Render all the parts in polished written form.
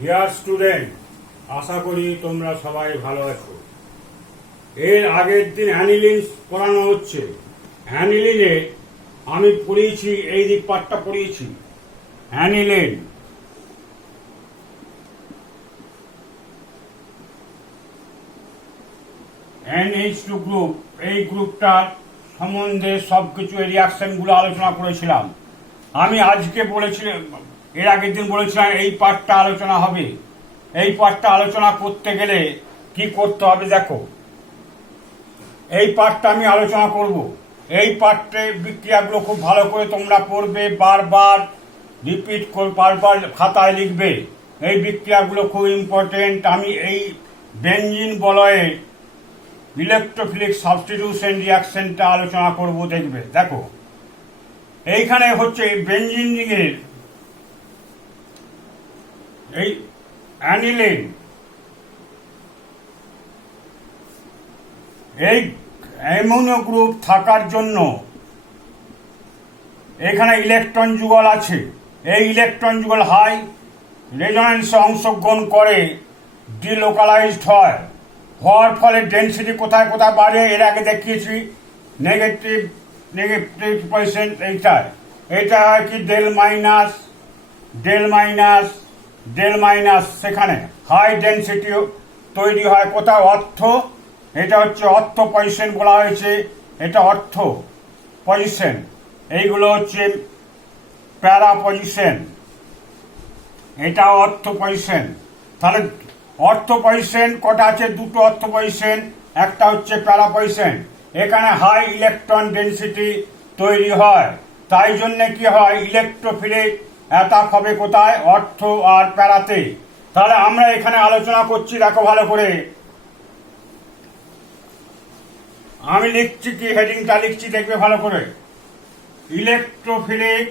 Dear student, আশা করি তোমরা সবাই ভালো আছো। এর আগের দিন অ্যানিলিন পড়ানো হচ্ছে। অ্যানিলিনে আমি পড়িয়েছি, এই দিক পার্টটা পড়িয়েছি। অ্যানিলিন NH2 গ্রুপ, এই গ্রুপটার সম্বন্ধে সবকিছু রিয়াকশনগুলো আলোচনা করেছিলাম। আমি আজকে বলেছিলাম, এর আগের দিন বলেছিলাম এই পার্টটা আলোচনা হবে। এই পার্টটা আলোচনা করতে গেলে কি করতে হবে দেখো, এই পার্টটা আমি আলোচনা করব। এই পার্টে বিক্রিয়াগুলো খুব ভালো করে তোমরা পড়বে, বারবার রিপিট করে বারবার খাতায় লিখবে। এই বিক্রিয়াগুলো খুব ইম্পর্টেন্ট। আমি এই বেঞ্জিন বলয়ের ইলেকট্রোফিলিক সাবস্টিটিউশন রিয়াকশনটা আলোচনা করব, দেখবে। দেখো এইখানে হচ্ছে বেঞ্জিন রিংয়ের এই অ্যানিলিন, এই অ্যামিনো গ্রুপ থাকার জন্য এখানে ইলেকট্রন যুগল আছে। এই ইলেকট্রন যুগল হাই রেজোন্যান্সে অংশগ্রহণ করে ডিলোকালাইজড হয়। হওয়ার ফলে ডেনসিটি কোথায় কোথায় বাড়ে, এর আগে দেখিয়েছি। নেগেটিভ পয়েন্ট এটা হয় কি ডেল মাইনাস, সেখানে হাই ডেনসিটি তৈরি হয় কোথায়, অর্থ। এটা হচ্ছে অর্থ পজিশন বলা হয়েছে, এটা অর্থ পজিশন। এইগুলো হচ্ছে প্যারা পজিশন, এটা অর্থ পজিশন। তাহলে অর্থ পজিশন কটা আছে? দুটো অর্থ পজিশন, একটা হচ্ছে প্যারা পজিশন। এখানে হাই ইলেকট্রন ডেনসিটি তৈরি হয়, তাই জন্য কি হয়, ইলেকট্রোফিলিক অ্যাটাক হবে কোথায়? অর্থ আর প্যারাতে। তাহলে আমরা এখানে আলোচনা করছি, দেখো ভালো করে। আমি লিখছি কি, হেডিংটা লিখছি, দেখবে ভালো করে। Electrophilic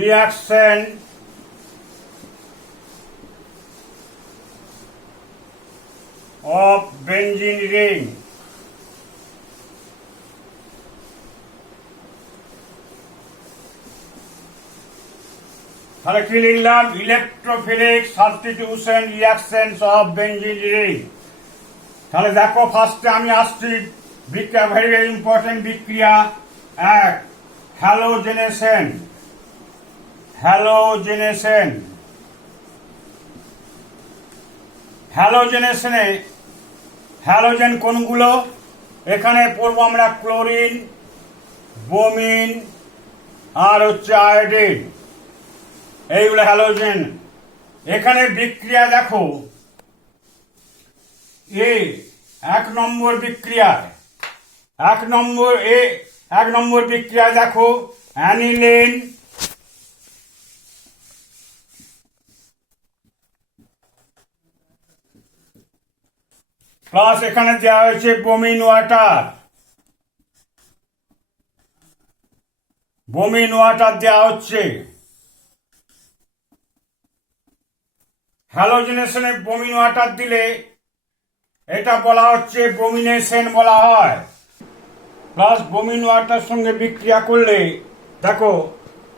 reaction of benzene ring তাহলে কি লিখলাম? Electrophilic substitution reactions of benzene ring. তাহলে দেখো, ফার্স্টে আমি আসছি বিক্রিয়া, ভেরি ভেরি ইম্পর্টেন্ট বিক্রিয়া। এক, হ্যালোজেনেশন। হ্যালোজেনেশনে হ্যালোজেন কোনগুলো? এখানে পড়বো আমরা ক্লোরিন, ব্রোমিন আর হচ্ছে আয়োডিন, এইগুলো হ্যালোজেন। এখানে বিক্রিয়া দেখো, এক নম্বর বিক্রিয়া দেখো, অ্যানিলিন প্লাস এখানে দেওয়া হয়েছে ব্রোমিন ওয়াটার দেওয়া হচ্ছে। হ্যালোজেনেশনে ব্রোমিন ওয়াটার দিলে এটা বলা হচ্ছে ব্রোমিনেশন বলা হয়। প্লাস ব্রোমিন ওয়াটার সঙ্গে বিক্রিয়া করলে দেখো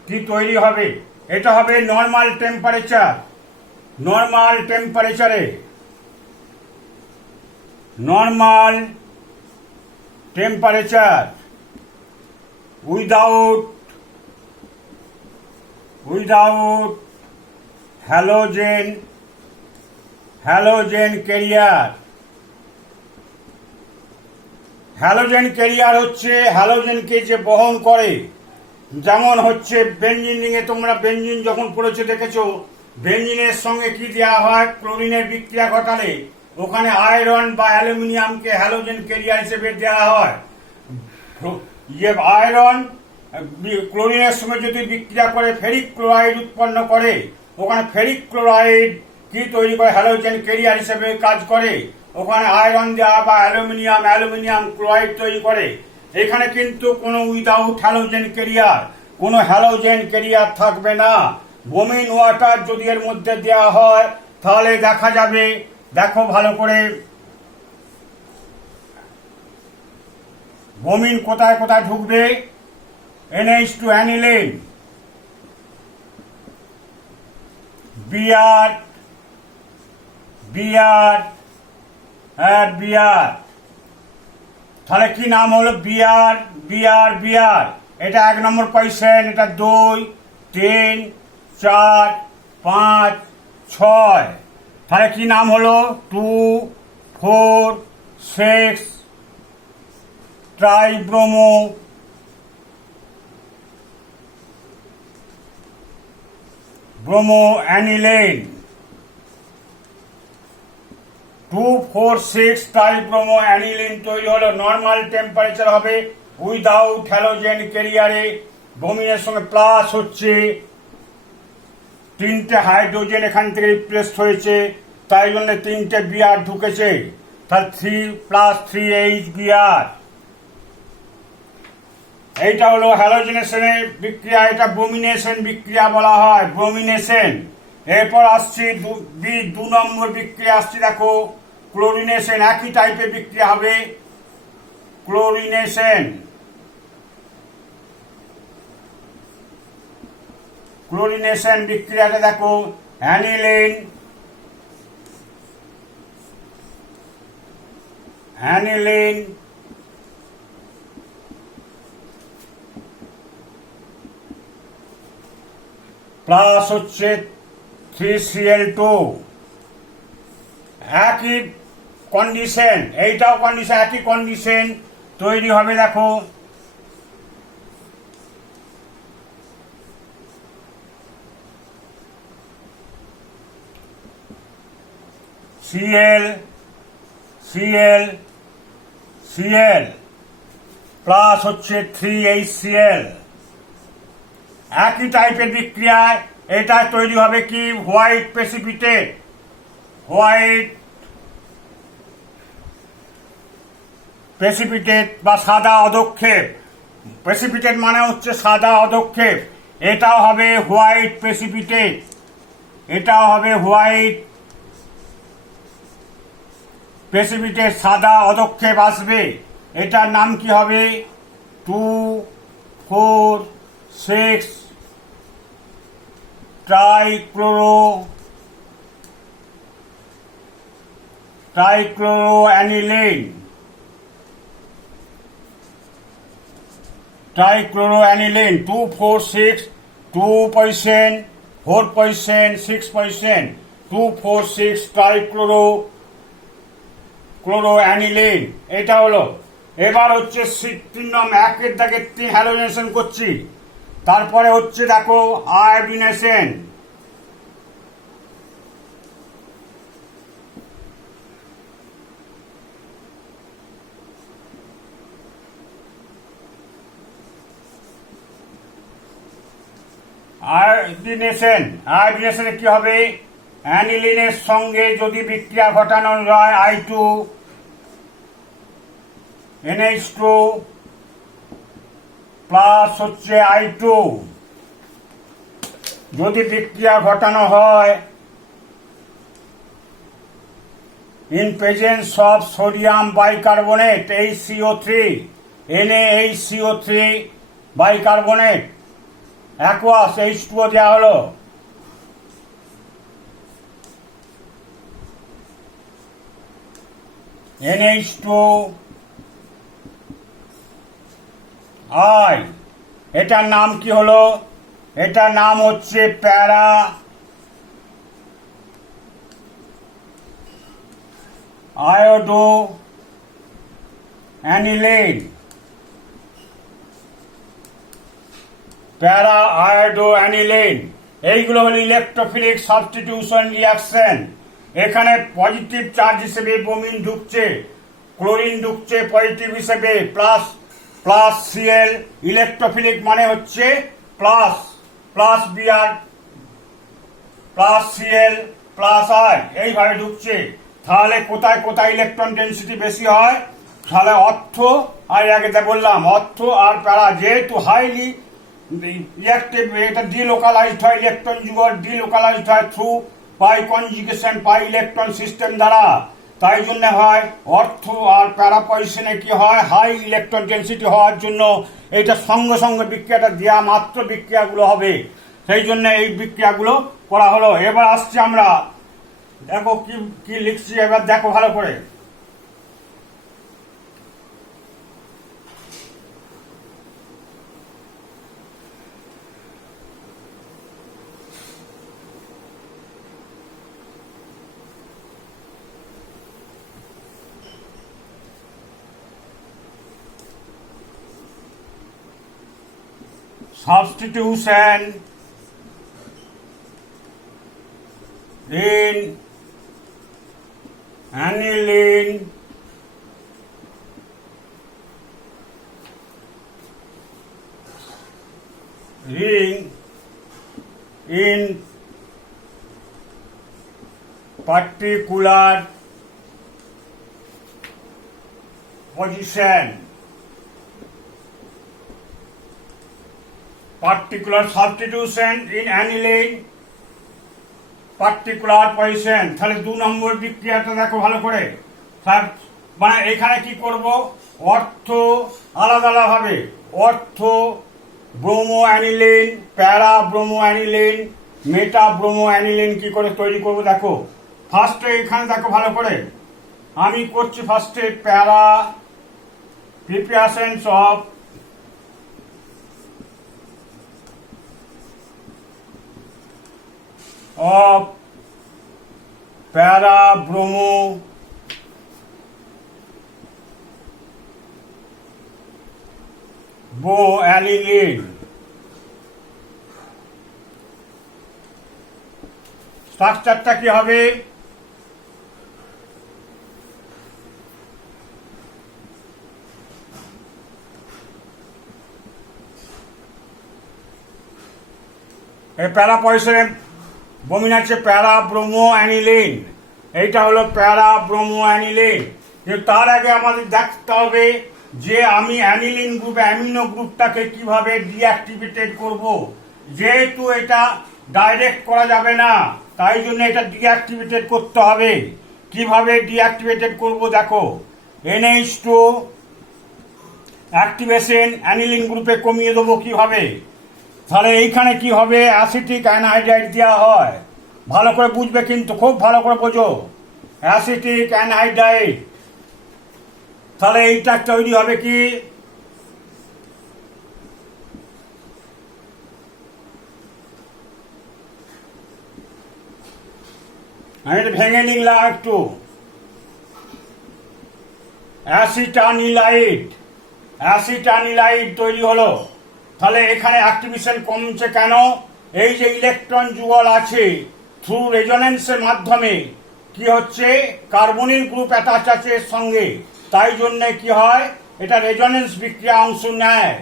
কি তৈরি হবে। এটা হবে normal temperature without halogen career হচ্ছে হ্যালোজেনকে যে বহন করে। যেমন হচ্ছে বেঞ্জিন রিংয়ে, তোমরা বেঞ্জিন যখন পড়েছো দেখেছো, বেঞ্জিনের সঙ্গে কি দেওয়া হয়? ক্লোরিনের বিক্রিয়া ঘটালে ওখানে আয়রন বা অ্যালুমিনিয়ামকে হ্যালোজেন ক্যারিয়ার হিসেবে দেওয়া হয়। আয়রন ক্লোরিনের সঙ্গে যদি বিক্রিয়া করে ফেরিক ক্লোরাইড উৎপন্ন করে, ওখানে ফেরিক ক্লোরাইড কি তৈরি করে? হ্যালোজেন ক্যারিয়ার হিসেবে কাজ করে। ওখানে আয়রন দেওয়া বা অ্যালুমিনিয়াম ক্লোরাইড তৈরি করে। এখানে কিন্তু কোনো উইদাউট হ্যালোজেন ক্যারিয়ার, কোনো হ্যালোজেন ক্যারিয়ার থাকবে না। ব্রোমিন ওয়াটার যদি এর মধ্যে দেওয়া হয় তাহলে দেখা যাবে, দেখো ভালো করে, ব্রোমিন কোথায় কোথায় ঢুকবে, NH2 aniline, BR, BR, BR, তাহলে কি নাম হলো, বিআর, বিআর, বিআর। এটা 1 নম্বর পজিশন, এটা 2, 3, 4, 5, 6। তাহলে কি নাম হলো, 2, 4, 6 ট্রাইব্রোমো ব্রোমো অ্যানিলিন। 2,4,6 ট্রাইব্রোমো অ্যানিলিন তৈরি হলো। নর্মাল টেম্পারেচার হবে উইদাউট হ্যালোজেন ক্যারিয়ারে। ব্রোমিনের সঙ্গে প্লাস হচ্ছে, 3টে হাইড্রোজেন এখান থেকে রিপ্লেস হয়েছে, তাই জন্য 3টে বিআর ঢুকেছে। তাহলে 3 + 3H বিআর। এইটা হলো হ্যালোজেনেশনের বিক্রিয়া, এটা ব্রোমিনেশন বিক্রিয়া বলা হয়, ব্রোমিনেশন। এরপর আসছি 2 নম্বর বিক্রিয়া আসছে, দেখো ক্লোরিনেশন। একই টাইপের বিক্রিয়া হবে, ক্লোরিনেশন। ক্লোরিনেশন বিক্রিয়াটা দেখো, অ্যানিলিন, অ্যানিলিন প্লাস হচ্ছে 3Cl2। একই কন্ডিশন, এইটাও কন্ডিশন, একই কন্ডিশন তৈরি হবে। দেখো Cl, Cl, Cl প্লাস হচ্ছে 3HCl। একই টাইপের বিক্রিয়ায় এটা তৈরি হবে কি, হোয়াইট প্রেসিপিটেট, হোয়াইট প্রেসিপিটেট বা সাদা অধক্ষেপ। প্রেসিপিটেট মানে হচ্ছে সাদা অধক্ষেপ, এটাও হবে হোয়াইট প্রেসিপিটেট, এটাও হবে হোয়াইট প্রেসিপিটেট, সাদা অধক্ষেপ আসবে। এটার নাম কি হবে, 2, 4, 6 ট্রাইক্লোরোঅ্যানিলিন। ট্রাইক্লোরোঅ্যানিলিন 2, 4, 6, 2 পজিশন, 4 পজিশন, 6 পজিশন, 2, 4, 6 ট্রাইক্লোরোঅ্যানিলিন। এটা হলো। এবার হচ্ছে 3 নম্বর, 1 দাগে 3 হ্যালোজেনেশন করছি। তারপরে হচ্ছে দেখো আয়োডিনেশন। আয়োডিনেশন, আয়োডিনেশনে কি হবে, অ্যানিলিনের সঙ্গে যদি বিক্রিয়া ঘটানো হয় I2 NH2 প্লাস হচ্ছে I2, যদি বিক্রিয়া ঘটানো হয় in presence of sodium bicarbonate HCO3, NaHCO3 bicarbonate, aqueous H2O দেওয়া হলো। NH2 I, এটার নাম কি হলো, এটার নাম হচ্ছে প্যারা আয়োডো অ্যানিলিন। প্যারা আয়োডো অ্যানিলিন, এইগুলো হলো ইলেকট্রোফিলিক সাবস্টিটিউশন রিয়াকশন। এখানে পজিটিভ চার্জ হিসেবে ব্রোমিন ঢুকছে, ক্লোরিন ঢুকছে পজিটিভ হিসেবে, প্লাস প্লাস Cl, ইলেকট্রোফিলিক মানে হচ্ছে plus, plus Br plus Cl plus I, এইভাবে ঢুকছে। তাহলে কোথায় কোথায় ইলেকট্রন ডেন্সিটি বেশি হয়, তাহলে অর্থ আর আগে বললাম অর্থ আর প্যারা যেহেতু হাইলি ইলেকট্রিক এটা ডিলোকালাইজড হয় ইলেকট্রন যুগল ডিলোকালাইজড হয় through by conjugation by electron system দ্বারা, তাই জন্য হয় অর্থ আর প্যারা পজিশনে কি হয় হাই ইলেকট্রন ডেন্সিটি হওয়ার জন্য এটা সঙ্গে সঙ্গে বিক্রিয়াটা দেওয়া মাত্র বিক্রিয়াগুলো হবে, সেই জন্য এই বিক্রিয়াগুলো করা হলো। এবার আসছি আমরা, দেখো কি কি লিখছি, এবার দেখো ভালো করে। Substitution in aniline ring in particular position. Particular substitution in aniline particular position, তাহলে 2 নম্বর বিক্রিয়াটা দেখো ভালো করে। মানে এখানে কি করব, অর্থ আলাদা আলাদা ভাবে অর্থ ব্রোমো অ্যানিলিন প্যারা ব্রোমো অ্যানিলিন মেটা ব্রোমো অ্যানিলিন কি করে তৈরি করব দেখো। ফার্স্টে এখানে দেখো ভালো করে, আমি করছি ফার্স্টে প্যারা প্রিপারেশনস অফ প্যারা ব্রোমো অ্যানিলিন। স্ট্রাকচারটা কি হবে, প্যারা পয়সনে বমিন আছে প্যারা ব্রোমো অ্যানিলিন, এইটা হলো প্যারা ব্রোমো অ্যানিলিন। কিন্তু তার আগে আমাদের দেখতে হবে যে আমি অ্যানিলিন গ্রুপ অ্যামিনো গ্রুপটাকে কিভাবে ডিঅ্যাক্টিভেটেড করব। যেহেতু এটা ডাইরেক্ট করা যাবে না, তাই জন্য এটা ডিঅ্যাক্টিভেটেড করতে হবে। কিভাবে ডিঅ্যাক্টিভেটেড করব দেখো, NH2 অ্যাক্টিভেশন অ্যানিলিন গ্রুপে কমিয়ে দেবো কিভাবে। তাহলে এইখানে কি হবে, অ্যাসিটিক অ্যানহাইড্রাইড দেওয়া হয়, ভালো করে বুঝবে কিন্তু, খুব ভালো করে বোঝো, অ্যাসিটিক অ্যানহাইড্রাইড। তাহলে এইটা তৈরি হবে কি, আমি এটা ভেঙে নিলাম একটু, অ্যাসিটানিলাইড তৈরি হলো। তাহলে এখানে অ্যাক্টিভেশন কমছে কেন, এই যে ইলেকট্রন যুগল আছে থ্রু রেজোনেন্সের মাধ্যমে কি হচ্ছে কার্বনিল গ্রুপ অ্যাটাচ আছে এর সঙ্গে, তাই জন্য কি হয় এটা রেজোনেন্স বিক্রিয়া অংশ নেয়।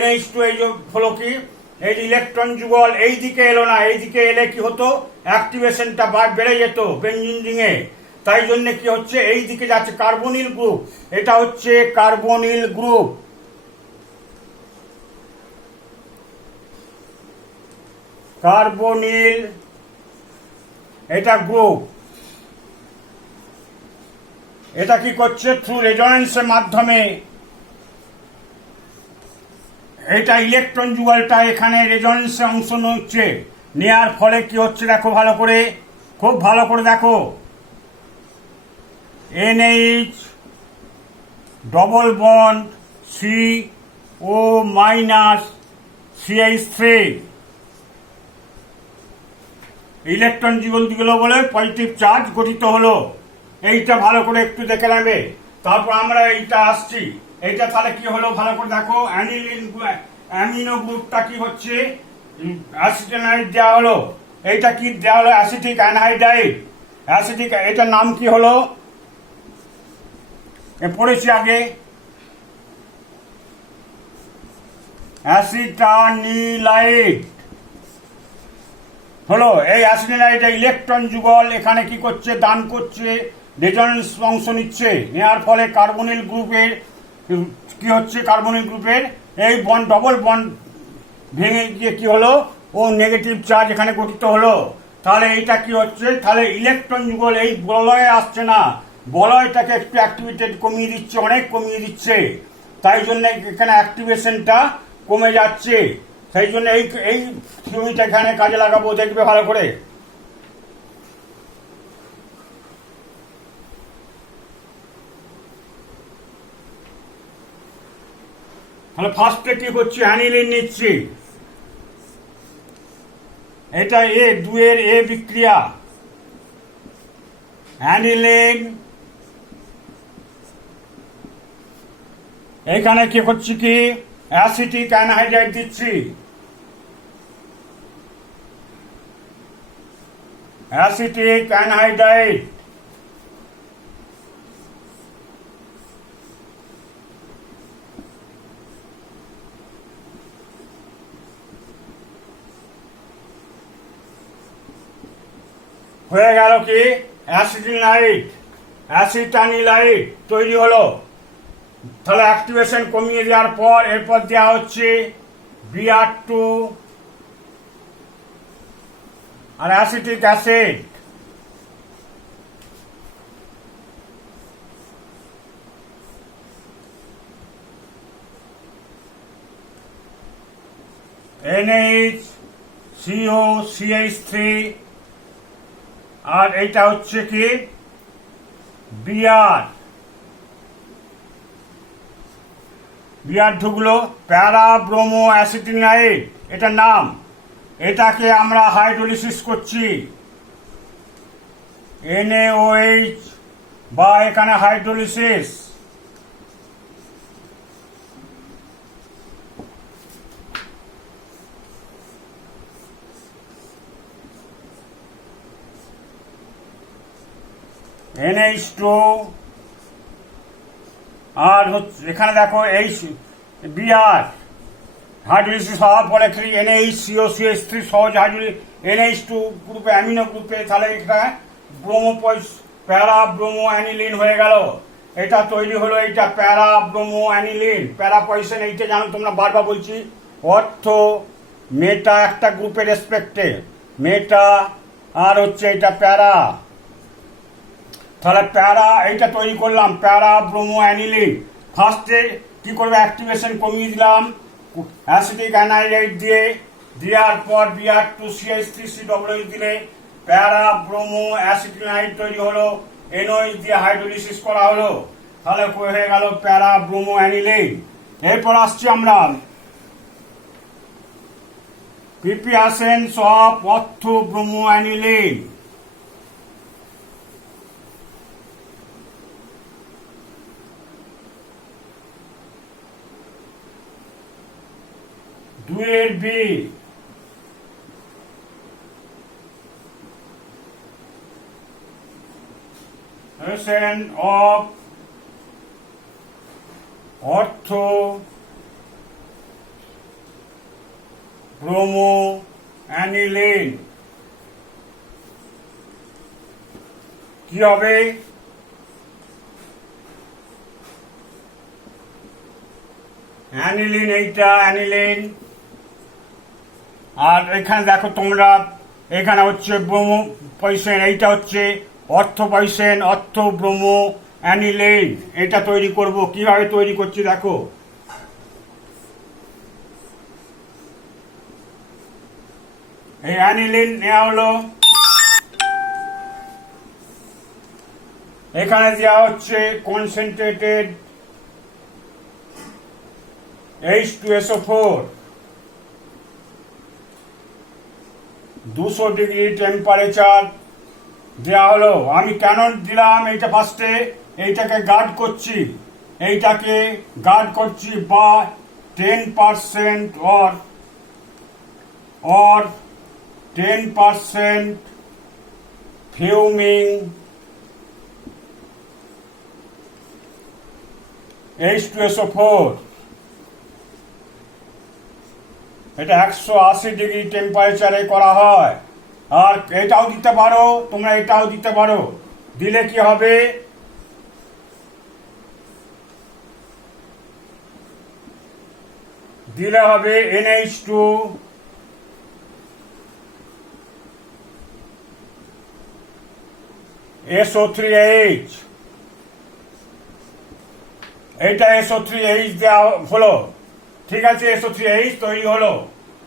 NH2 এই হলো কি, এই ইলেকট্রন যুগল এই দিকে এলো না, এই দিকে এলে কি হতো অ্যাক্টিভেশনটা বেড়ে যেত বেঞ্জিন রিংয়ে, তাই জন্য কি হচ্ছে এই দিকে যাচ্ছে কার্বনিল গ্রুপ, এটা হচ্ছে কার্বনিল গ্রুপ। কার্বনিল এটা গ্রুপ, এটা কি করছে থ্রু রেজোনেন্সের মাধ্যমে এটা ইলেকট্রন যুগলটা এখানে রেজোনেন্সে অংশ নিচ্ছে, নেওয়ার ফলে কি হচ্ছে দেখো ভালো করে, খুব ভালো করে দেখো, NH double bond CO minus CH3 electron যুগল দিগুলো বলে পজিটিভ চার্জ গঠিত হলো। এইটা ভালো করে একটু দেখে নেবে, তারপর আমরা এইটা আসছি। এইটা তাহলে কি হলো ভালো করে দেখো, অ্যানিলিন অ্যামিনো গ্রুপটা কি হচ্ছে অ্যাসিটানাইড দেওয়া হলো, এইটা কি দেওয়া হলো অ্যাসিটিক অ্যানহাইড্রাইড। অ্যাসিটিক এটার নাম কি হলো পড়েছি আগে, অ্যাসিটানিলাইড হলো। এই অ্যাসিটানিলাইড ইলেকট্রন যুগল এখানে কি করছে দান করছে রেজোনেন্স অংশ নিচ্ছে, নেওয়ার ফলে কার্বনিল গ্রুপের কি হচ্ছে, কার্বনিল গ্রুপের এই বন্ড ডবল বন্ড ভেঙে গিয়ে কি হলো, ও নেগেটিভ চার্জ এখানে গঠিত হলো। তাহলে এইটা কি হচ্ছে, তাহলে ইলেকট্রন যুগল এই বলয়ে আসছে না, বলয়টাকে একটু অ্যাক্টিভিটেড কমিয়ে দিচ্ছে, অনেক কমিয়ে দিচ্ছে। তাই জন্য এখানে অ্যাক্টিভেশনটা কমে যাচ্ছে। সেই জন্য এই এই থিওরিটা এখানে কাজে লাগাবো, দেখবে ভালো করে। তাহলে ফার্স্টে কি করছি, অ্যানিলিন নিচ্ছি। এটা এ দুয়ের এ বিক্রিয়া, অ্যানিলিন। এখানে কি করছি, কি অ্যাসিটিক অ্যানহাইড্রাইড দিচ্ছি, অ্যাসিটিক অ্যানহাইড্রাইড। হয়ে গেল কি অ্যাসিটিনাইট, অ্যাসিটানিলাইট তৈরি হলো। তাহলে অ্যাক্টিভেশন কমিয়ে দেওয়ার পর এরপর দেওয়া হচ্ছে Br2 আর acetic acid. NH CO CH3 আর এইটা হচ্ছে কি Br ঢুকলো, প্যারা ব্রোমো অ্যাসিটিনাইড এটার নাম। এটাকে আমরা হাইড্রোলিসিস করছি, NaOH বা এখানে হাইড্রোলিসিস। NH2 আর হচ্ছে এখানে দেখো এই Br হাইড্রোলিসিস হওয়ার পরে খালি NaCO3 সহজ হাইড্রোলিস NH2 গ্রুপে অ্যামিনো গ্রুপে, তাহলে এটা প্যারা ব্রোমো অ্যানিলিন হয়ে গেল। এটা তৈরি হলো, এইটা প্যারা ব্রোমো অ্যানিলিন। প্যারা পয়সন এইটা জানো তোমরা, বারবার বলছি, অর্থ মেটা একটা গ্রুপের রেসপেক্টে মেটা, আর হচ্ছে এটা প্যারা। তাহলে প্যারা এইটা তৈরি করলাম, প্যারা ব্রোমো অ্যানিলিন। ফার্স্টে কি করবে, অ্যাক্টিভেশন কমিয়ে দিলাম অ্যাসিটিক অ্যানাইড্রাইড দিয়ে, দেওয়ার পর Br2CH3COOH দিলে প্যারা ব্রোমো অ্যাসিটিনাইড তৈরি হলো, NOH দিয়ে হাইড্রোলিসিস করা হলো। তাহলে হয়ে গেল প্যারা ব্রোমো অ্যানিলিন। এরপর আসছি আমরা প্রিপারেশনস অফ অর্থো ব্রোমো অ্যানিলিন। দুয়ের বি অফ অর্থ ব্রোমো অ্যানিলিন কি হবে, অ্যানিলিন এইটা অ্যানিলিন। আর এখানে দেখো তোমরা, এখানে হচ্ছে ব্রোমো পয়সেন, এইটা হচ্ছে অর্থ পয়সেন, অর্থ ব্রোমো অ্যানিলিন। এটা তৈরি করব, কিভাবে তৈরি করছি দেখো। এই অ্যানিলিন নেওয়া হলো, এখানে দেওয়া হচ্ছে কনসেন্ট্রেটেড H2SO4, 200 ডিগ্রি টেম্পারেচার দেওয়া হলো। আমি কেন দিলাম এইটা, ফার্স্টে এইটাকে গার্ড করছি, এইটাকে গার্ড করছি বা 10% or 10% ফিউমিং H2SO4। এটা 180 ডিগ্রি টেম্পারেচারে করা হয়। আর এটাও দিতে পারো তোমরা, এটাও দিতে পারো, দিলে কি হবে, দিলে হবে NH2 SO3H, এইটা SO3H দেওয়া হলো, ঠিক আছে, SO3H তৈরি হলো।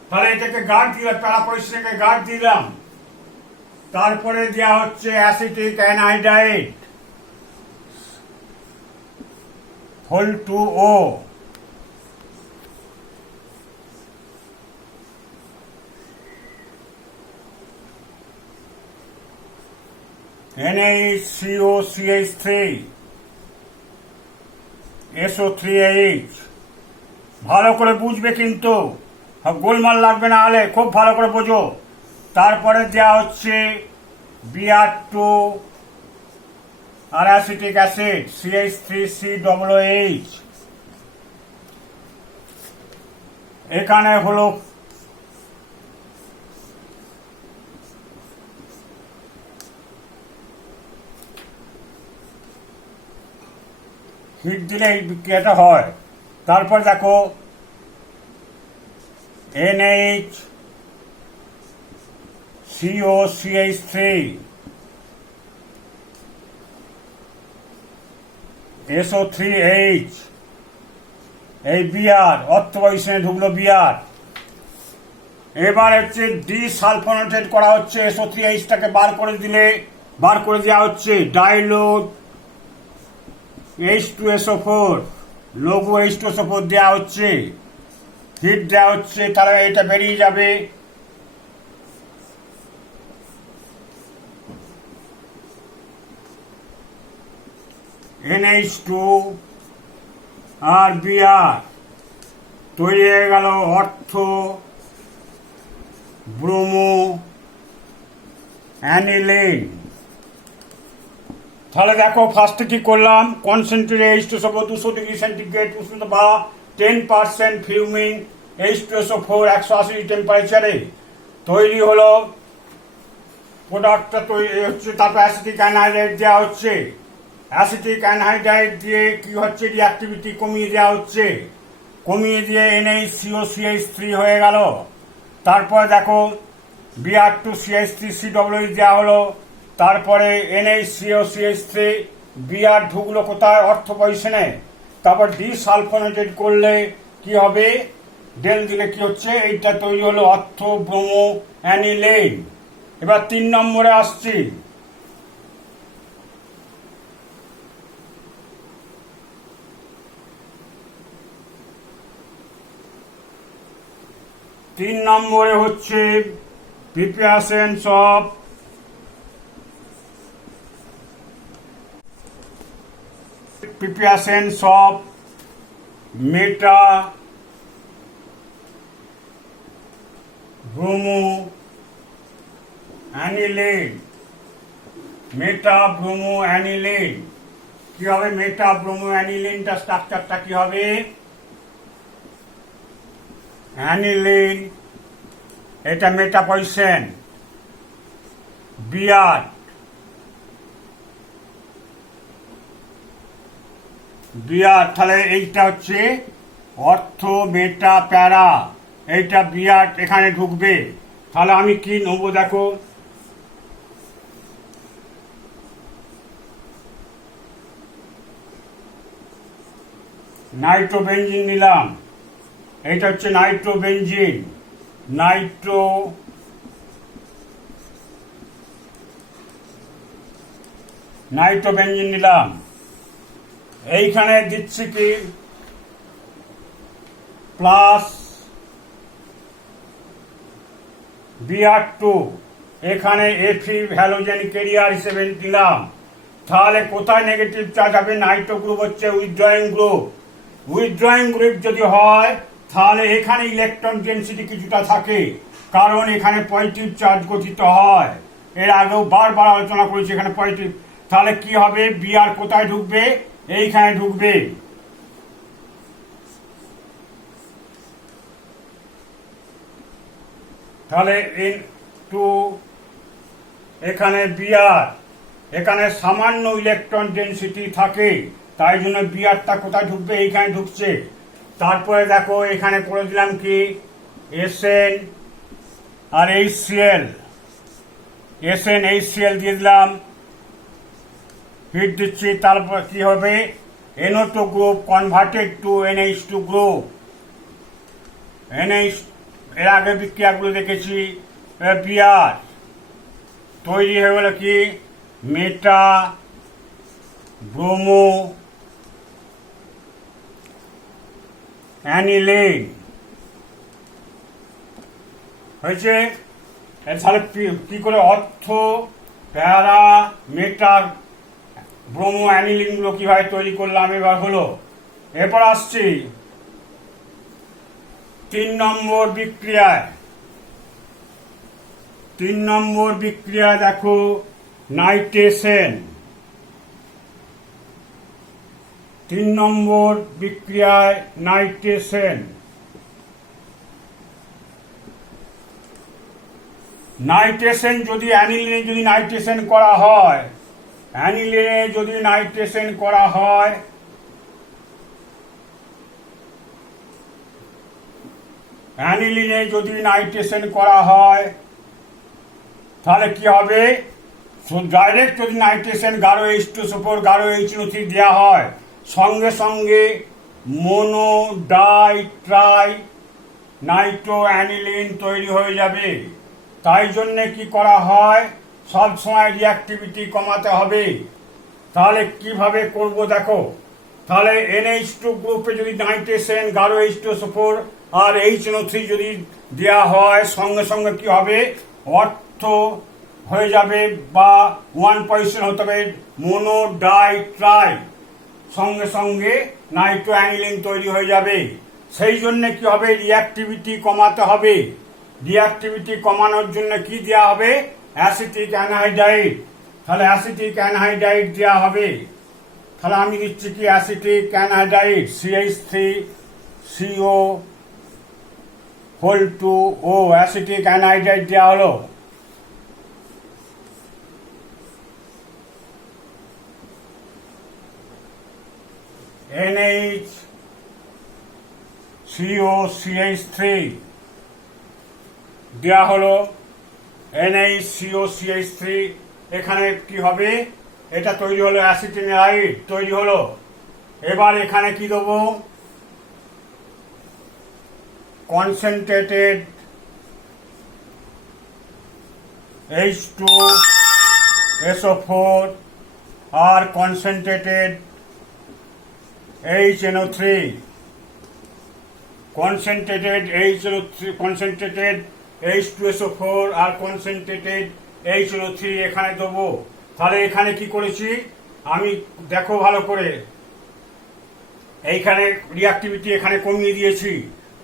তাহলে এটাকে গার্ড দিলাম, প্যারাপরিসকে গার্ড দিলাম। তারপরে দেওয়া হচ্ছে acetic anhydride Hol2O, NaCOCH3 SO3H। ভালো করে বুঝবে কিন্তু, গোলমাল লাগবে না হলে, খুব ভালো করে বোঝো। তারপরে দেওয়া হচ্ছে Br2 আর অ্যাসিটিক অ্যাসিড CH3COOH। এখানে হলো হিট দিলে এই বিক্রিয়াটা হয়। তারপর দেখো NaCOCH3 SO3H, এই বিআর অর্থবহিষ্ণে ঢুকলো বিআর। এবার হচ্ছে ডিসালফোনেটেড করা হচ্ছে, SO3H-টাকে বার করে দেওয়া হচ্ছে ডাইলুট H2SO4, লঘু H2SO4 দেওয়া হচ্ছে, হিট দেওয়া হচ্ছে, তাহলে এটা বেরিয়ে যাবে। NH2 আর বিআর তৈরি হয়ে গেল অর্থ ব্রোমো অ্যানিলিন। তাহলে দেখো ফার্স্টে কি করলাম, কনসেন্ট্রেটেড H2SO4 200 ডিগ্রি সেন্টিগ্রেড উষ্ণতা বা 10% ফিউমিং H2SO4 180 টেম্পারেচারে তৈরি হলো, প্রোডাক্টটা তৈরি হচ্ছে। তারপর অ্যাসিটিক অ্যানহাইড্রাইড দেওয়া হচ্ছে, অ্যাসিটিক অ্যানহাইড্রাইড দিয়ে কি হচ্ছে, রিঅ্যাক্টিভিটি কমিয়ে দেওয়া হচ্ছে, কমিয়ে দিয়ে NaCOCH3 হয়ে গেল। তারপরে দেখো Br2CH3COOH দেওয়া হলো, তারপরে NaCOCH3 বিআর ঢুকলো কোথায়, অর্থ পজিশনে। তারপর ডিসালফোনেটেড করলে কি হবে, ডেল দিলে কি হচ্ছে, এইটা তৈরি হলো অর্থ ব্রোমো অ্যানিলিন। এবার 3 নম্বরে আসছি। 3 নম্বরে হচ্ছে preparations of meta bromo aniline. Meta bromo aniline কি হবে, মেটা ব্রোমো অ্যানিলিনটা স্ট্রাকচারটা কি হবে, অ্যানিলিন, এটা মেটা পজিশন, বিআর, তাহলে এইটা হচ্ছে অর্থ মেটা প্যারা, এইটা বিআর এখানে ঢুকবে। তাহলে আমি কি নেবো দেখো, নাইট্রোবেনজিন নিলাম, এইটা হচ্ছে নাইট্রোবেনজিন, নাইট্রোবেনজিন নিলাম। এইখানে দিচ্ছি কি প্লাস Br2, এখানে Fe হ্যালোজেন ক্যারিয়ার হিসেবে দিলাম। তাহলে কোথায় নেগেটিভ চার্জ হবে, নাইট্রো গ্রুপ হচ্ছে উইথড্রয়িং গ্রুপ। উইথড্রয়িং গ্রুপ যদি হয় তাহলে এখানে ইলেকট্রন ডেনসিটি কিছুটা থাকে, কারণ এখানে পজিটিভ চার্জ গঠিত হয়। এর আগেও বারবার আলোচনা করেছি এখানে পজিটিভ। তাহলে কি হবে, বিআর কোথায় ঢুকবে, এইখানে ঢুকবে। তাহলে N2 এখানে বিআর এখানে সামান্য ইলেকট্রন ডেনসিটি থাকে, তাই জন্য বিআরটা কোথায় ঢুকবে, এইখানে ঢুকছে। তারপরে দেখো এখানে করে দিলাম কি এসএন আর এইচসিএল, এসএন এইচসিএল দিয়ে দিলাম, হিট দিচ্ছি। তারপর কি হবে, NO2 group converted to NH2 group. NH এর আগে বিক্রিয়াগুলো দেখেছি, বিআর তৈরি হয়ে গেল কি মেটা ব্রোমো অ্যানিলিন হয়েছে। তাহলে কি করে অর্থ প্যারা মেটা ব্রোমো অ্যানিলিন গুলো কিভাবে তৈরি করলাম এবার হলো। এরপর আসছি 3 নম্বর বিক্রিয়ায়। 3 নম্বর বিক্রিয়া দেখো নাইট্রেশন। 3 নম্বর বিক্রিয়ায় নাইট্রেশন। নাইট্রেশন যদি অ্যানিলিনে যদি নাইট্রেশন করা হয়, অ্যানিলিনে যদি নাইট্রেশন করা হয়, অ্যানিলিনে যদি নাইট্রেশন করা হয় তাহলে কি হবে, ডাইরেক্ট যদি নাইট্রেশন গাঢ় H2SO4 গাঢ় HNO3 দেওয়া হয়, সঙ্গে সঙ্গে mono die try Nitro aniline তৈরি হয়ে যাবে। তাই জন্যে কি করা হয়, সব সময় রিঅ্যাক্টিভিটি কমাতে হবে। তাহলে কিভাবে করব দেখো, তাহলে NH2 গ্রুপে যদি নাইট্রেশন গাঢ় H2SO4 আর HNO3 যদি দেওয়া হয়, সঙ্গে সঙ্গে কি হবে, অর্থ হয়ে যাবে বা 1 পজিশন হতে হবে মোনো ডাই ট্রাই, সঙ্গে সঙ্গে নাইট্রো অ্যানিলিন তৈরি হয়ে যাবে। সেই জন্য কি হবে, রিঅ্যাক্টিভিটি কমাতে হবে। রিঅ্যাক্টিভিটি কমানোর জন্য কি দেওয়া হবে, অ্যাসিটিক অ্যানহাইড্রাইড। তাহলে অ্যাসিটিক অ্যানহাইড্রাইড দেওয়া হবে। তাহলে আমি দিচ্ছি কি acetic anhydride CH3CO2O acetic anhydride দেওয়া হলো। NaCO3 দেওয়া হলো, NaCO3 এখানে কি হবে, এটা তৈরি হলো অ্যাসিটিনাইড তৈরি হলো। এবার এখানে কি দেবো, কনসেন্ট্রেটেড H2SO4 আর কনসেন্ট্রেটেড HNO3, কনসেন্ট্রেটেড H2SO4 আর কনসেন্ট্রেটেড HNO3 এখানে দেবো। তাহলে এখানে কি করেছি আমি দেখো ভালো করে, এইখানে রিঅ্যাক্টিভিটি এখানে কমিয়ে দিয়েছি,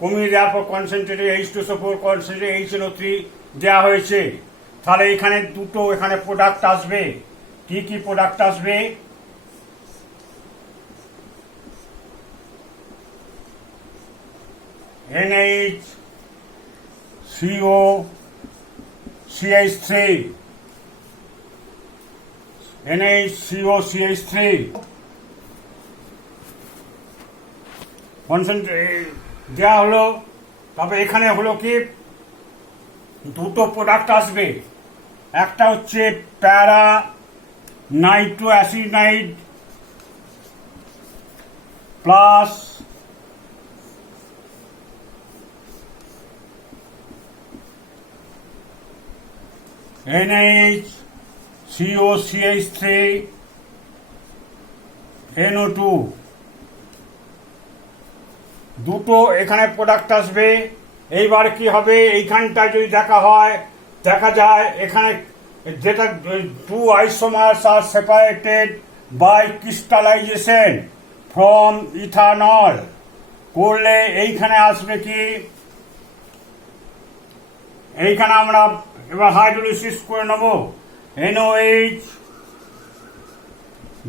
কমিয়ে দেওয়ার পর কনসেন্ট্রেটেড H2SO4 কনসেন্ট্রেটেড HNO3 দেওয়া হয়েছে। তাহলে এখানে দুটো এখানে প্রোডাক্ট আসবে। কি কি প্রোডাক্ট আসবে, NaCO3 কনসেন্ট্রেট দেওয়া হলো। তবে এখানে হলো কি দুটো প্রোডাক্ট আসবে, একটা হচ্ছে প্যারা নাইট্রো অ্যাসিনাইড প্লাস NaCO3 NO2, দুটো এখানে প্রোডাক্ট আসবে। এইবার কি হবে, এইখানটা যদি দেখা যায় এখানে যেটা 2 isomers are separated by crystallization from ethanol করলে এইখানে আসবে কি, এইখানে আমরা এবার হাইড্রোলিসিস করে নেব, NOH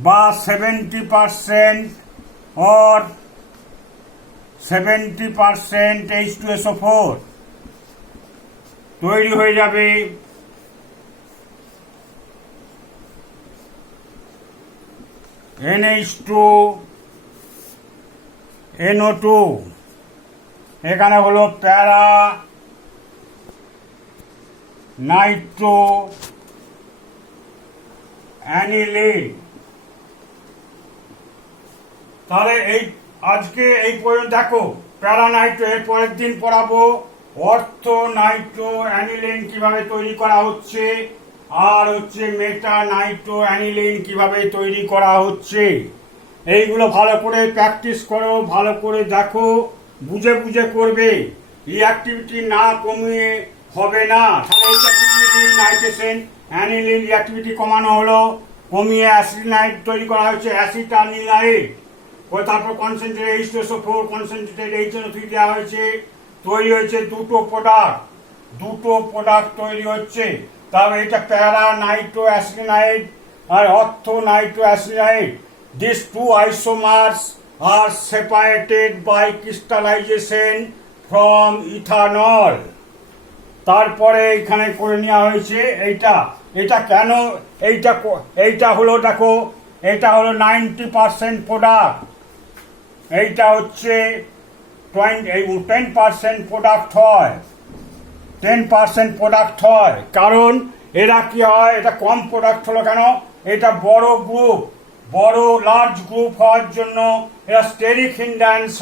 বা 70% or 70% H2SO4 তৈরি হয়ে যাবে। NH2 NO2, এখানে হলো প্যারা নাইট্রো অ্যানিলিন। তাহলে এই আজকে এই পর্যন্ত দেখো প্যারা নাইট্রো, এর পরের দিন পড়াবো অর্থো নাইট্রো অ্যানিলিন কিভাবে তৈরি করা হচ্ছে, আর হচ্ছে মেটা নাইট্রো অ্যানিলিন কিভাবে তৈরি করা হচ্ছে। এইগুলো ভালো করে প্র্যাকটিস করো, ভালো করে দেখো, বুঝে বুঝে করবে। রিঅ্যাক্টিভিটি না কমিয়ে হবে না। তাহলে এটা বুঝিয়ে নাইট্রেশন অ্যানিলিন রিঅ্যাক্টিভিটি কমানো হলো, কমিয়ে অ্যাসিডাইড তৈরি করা হয়েছে অ্যাসিটানিলাইড। তারপর কনসেন্ট্রেট H2SO4 কনসেন্ট্রেট HNO3 দেওয়া হয়েছে, তৈরি হয়েছে দুটো প্রোডাক্ট তৈরি হচ্ছে। তারপর এটা প্যারা নাইট্রো অ্যাসিডাইড আর অর্থো নাইট্রো অ্যাসিডাইড। These two isomers are separated by crystallization from ethanol. তারপরে এখানে করে নেওয়া হয়েছে এটা কেন, এইটা হলো দেখো, এটা হলো 90% প্রোডাক্ট, এইটা হচ্ছে 10% প্রোডাক্ট হয়, 10% প্রোডাক্ট হয়। কারণ এরা কি হয়, এটা কম প্রোডাক্ট হলো কেন, এটা লার্জ গ্রুপ হওয়ার জন্য এরা স্টেরিক হিন্ডারেন্স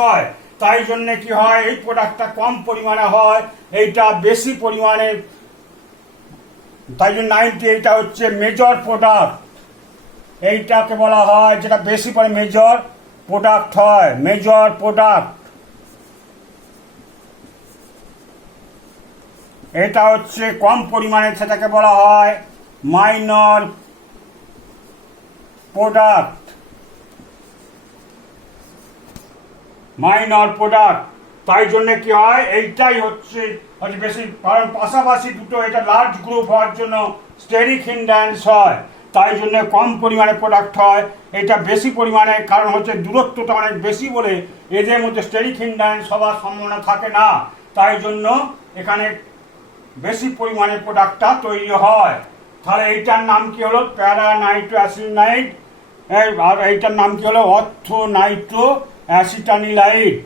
হয়। তাই জন্য কি হয়, এই প্রোডাক্টটা কম পরিমাণে হয়, এইটা বেশি পরিমাণে, তাই জন্য 90। এইটা হচ্ছে মেজর প্রোডাক্ট, এইটাকে বলা হয় যেটা বেশি পরিমাণে মেজর প্রোডাক্ট হয়, মেজর প্রোডাক্ট। এটা হচ্ছে কম পরিমাণে, সেটাকে বলা হয় মাইনর প্রোডাক্ট। তাই জন্য কি হয়, এইটাই হচ্ছে বেশি, কারণ পাশাপাশি দুটো এটা লার্জ গ্রুপ হওয়ার জন্য স্টেরিক হিন্ডারেন্স হয়, তাই জন্য কম পরিমাণে প্রোডাক্ট হয়। এটা বেশি পরিমাণে, কারণ হচ্ছে দূরত্বটা অনেক বেশি বলে এদের মধ্যে স্টেরিক হিন্ডারেন্স হওয়ার সম্ভাবনা থাকে না, তাই জন্য এখানে বেশি পরিমাণে প্রোডাক্টটা তৈরি হয়। তাহলে এইটার নাম কি হলো প্যারা নাইট্রো অ্যাসিটানিলাইড, আর এইটার নাম কি হলো অর্থো নাইট্রো অ্যাসিটানিলাইড।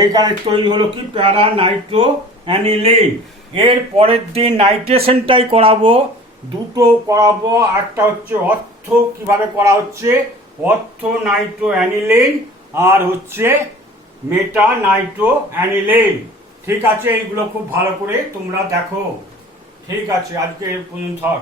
এইখানে তৈরি হলো কি প্যারা নাইট্রো অ্যানিলিন। এর পরের দিন নাইট্রেশনটাই করাবো, দুটো করাবো, একটা হচ্ছে অর্থো কিভাবে করা হচ্ছে, অর্থো নাইট্রো অ্যানিলিন, আর হচ্ছে মেটা নাইট্রো অ্যানিলিন। ঠিক আছে, এইগুলো খুব ভালো করে তোমরা দেখো। ঠিক আছে, আজকে এই পর্যন্ত থাক।